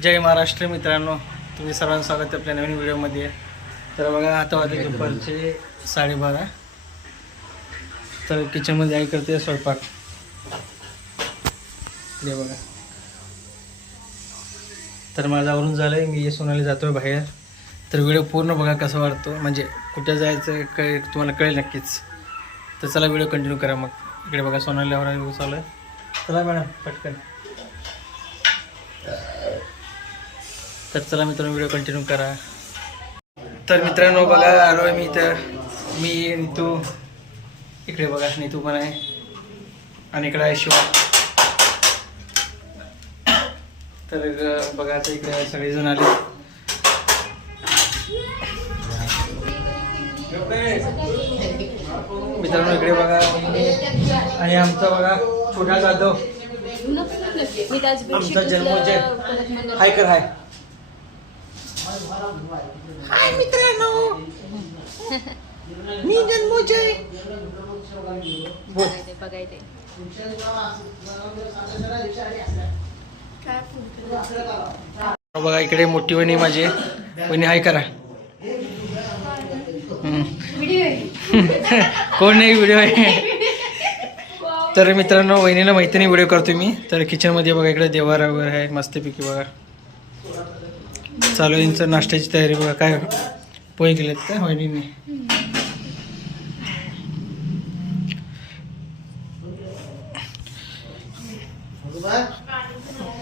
जय महाराष्ट्र मित्रांनो तुम्ही सर्वांचं स्वागत आहे आपल्या नवीन व्हिडिओमध्ये. तर बघा आता वाजले दुपारचे साडेबारा. तर किचनमध्ये आई करते स्वयंपाक. इकडे बघा. तर माझा आवरून झालं आहे मी सोनाली जातो आहे बाहेर. तर व्हिडिओ पूर्ण बघा कसा वाटतो म्हणजे कुठे जायचं कळ तुम्हाला कळेल नक्कीच. तर चला व्हिडिओ कंटिन्यू करा मग. इकडे बघा सोनाली आवर चालू आहे. चला मॅडम पटकन. तर चला मित्रांनो व्हिडिओ कंटिन्यू करा. तर मित्रांनो बघा आलो आहे मी इथं. मी नीतू. इकडे बघा नीतू पण आहे. आणि इकडे आहे शिवा. तर बघा आता इकडे सगळेजण आले. मित्रांनो इकडे बघा. आणि आमचा बघा छोटा जाधव. आमचा जन्मोजय. हाय कर हाय. हाय मित्रांनो. मी जन्मोजय. बघा इकडे मोठी वहिनी माझी. वहिनी हाय करा. कोण नाही व्हिडिओ आहे? तर मित्रांनो वहिनीला माहिती नाही व्हिडिओ करतो मी. तर किचनमध्ये बघा इकडे देवारा वगैरे आहे मस्तपैकी बघा. चालू आहे यांचं नाश्त्याची तयारी बघा काय पोहे केलेत काय वहिनीने?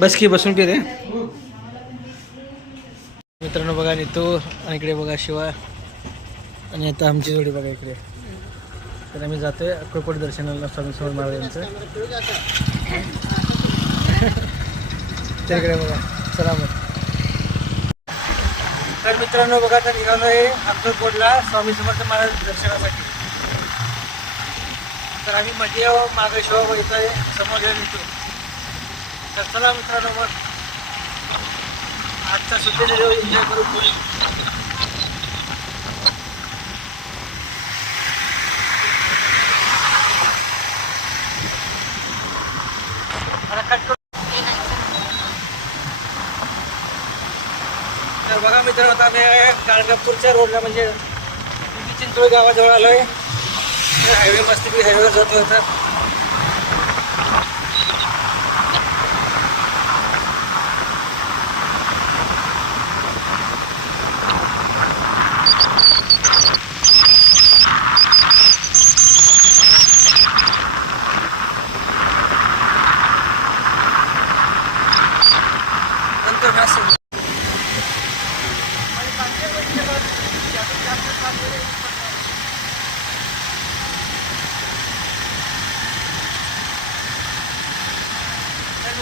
बस की बसून की रे? मित्रांनो बघा नितो आणि इकडे बघा शिवा. आणि आता आमची जोडी बघा इकडे. तर आम्ही जातोय अक्कलकोट दर्शनाला स्वामी समर्थ महाराजांचं त्याकडे बघा चला मग. तर मित्रांनो बघा आता निघालो आहे अक्कलकोटला. स्वामी समर्थ महाराज दर्शनासाठी. तर आम्ही मध्ये मागे शिवा बघितलं समोर येतो. तर चला मित्रांनो मग. आजचा सुट्टीचा दिवस एन्जॉय करू पुढे आता कट करू तर बघा मित्रांनो आता आम्ही गाणगापूरच्या रोडला म्हणजे चिंचोळी गावाजवळ आलो आहे हायवे मस्तपैकी हायवेवर जातो होता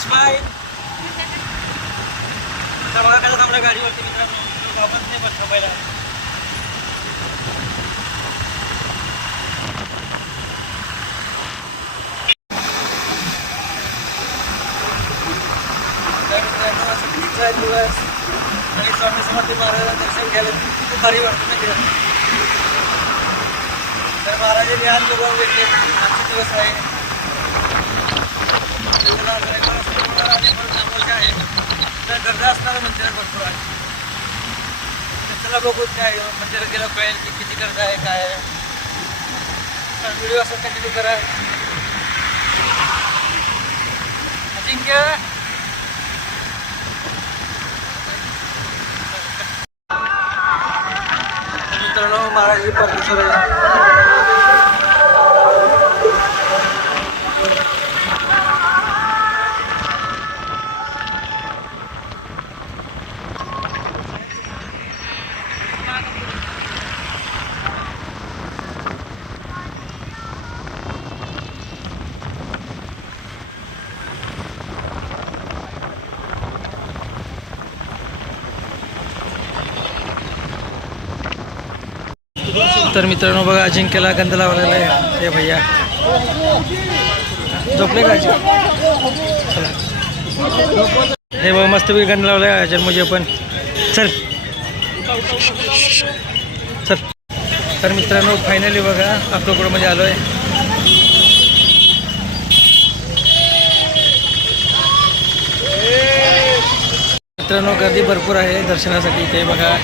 स्माय भाई। बघा कसं थांबला गाडीवरती मित्रांनो. नाही थांबायला दिवस आणि स्वामी समर्थ महाराजांचं दर्शन घ्यायला खूप भारी वाटतं ना तर महाराजांनी आज बोलवून भेटले आजचा दिवस आहे. देवाला परत आहे तर असणारं मंदिरात भरपूर आहे तर बघू काय मंदिरात गेलं कळेल की किती गर्दा आहे काय तर व्हिडिओ असं कंटिन्यू करा अजिंक्य मित्रांनो महाराज परमेश्वर तर मित्रांनो बघा अजिंक्यला गंध लावलेला आहे. हे भैया. झोपले का चला. हे बघा मस्तपैकी गंध लावला आहे मुझे पण. चल. चल. तर मित्रांनो फायनली बघा अक्टोबरमध्ये आलो आहे मित्रांनो गर्दी भरपूर आहे दर्शनासाठी. ते बघा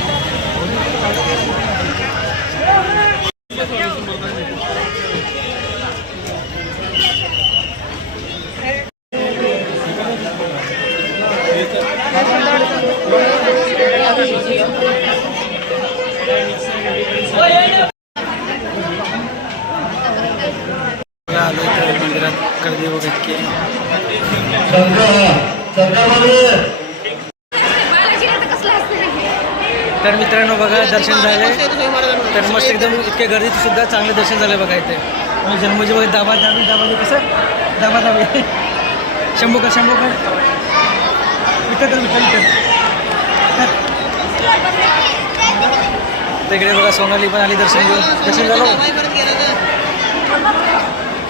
आलो इथे मंदिरात गर्दी बघा इतकी आहे. तर मित्रांनो बघा दर्शन झाले. तर मस्त एकदम इतके गर्दीत सुद्धा चांगले दर्शन झाले बघा इथे. आणि जन्मोजी बघा दाबा दाबी दाबाजी कसं? दाबा दाबी. शंभू कर शंभू कर इथं इथं. कर. तिकडे बघा सोनाली पण आली दर्शन घेऊन. दर्शन झालं.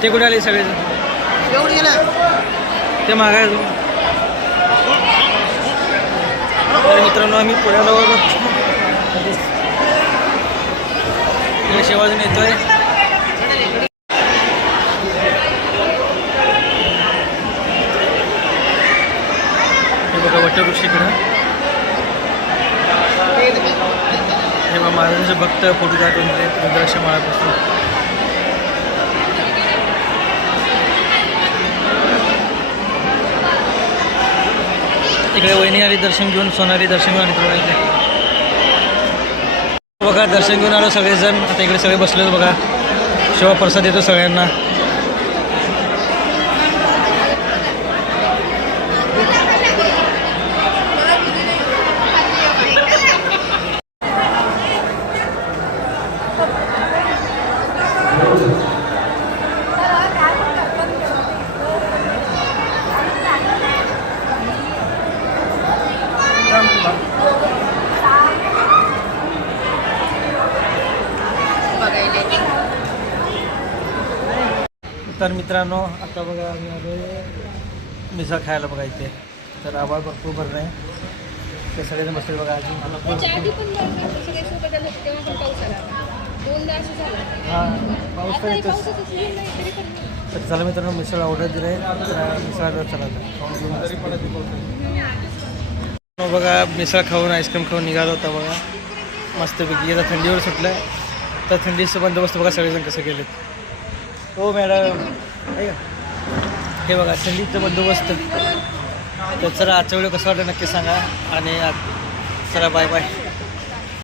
ते कुठे आले सगळे? ते मागाय तर मित्रांनो आम्ही पुण्याला बघा शेवाजून येतोय. हे बघा वटवृक्षीकडं हे बघा महाराजांचे भक्त फोटो दाखवून रुद्राक्ष माळापासून. इकडे वहिनी आली दर्शन घेऊन सोनाली दर्शन घेऊन आली बघा दर्शन घेऊन आलो सगळेजण. आता इकडे सगळे बसलेत बघा. शिवा प्रसाद येतो सगळ्यांना. तर मित्रांनो आता बघा आम्ही आलो मिसळ खायला बघा इथे. तर आवाज भरपूर भरलं आहे. ते सगळेजण बसले बघा अजून. हां पाऊस तर हे येतोच नाही तरी चला मित्रांनो मिसळ ऑर्डर दिलं आहे. तर मिसळ चला आता. बघा मिसळ खाऊन आईस्क्रीम खाऊन निघालो होता बघा. मस्तपैकी. आता थंडीवर सुटलं आहे तर थंडीचं बंदोबस्त बघा सगळेजण कसं केलेत. हो मॅडम हे बघा थंडीचं बंदोबस्त. तर चला आजच्या व्हिडिओ कसं वाटलं नक्की सांगा. आणि चला बाय बाय.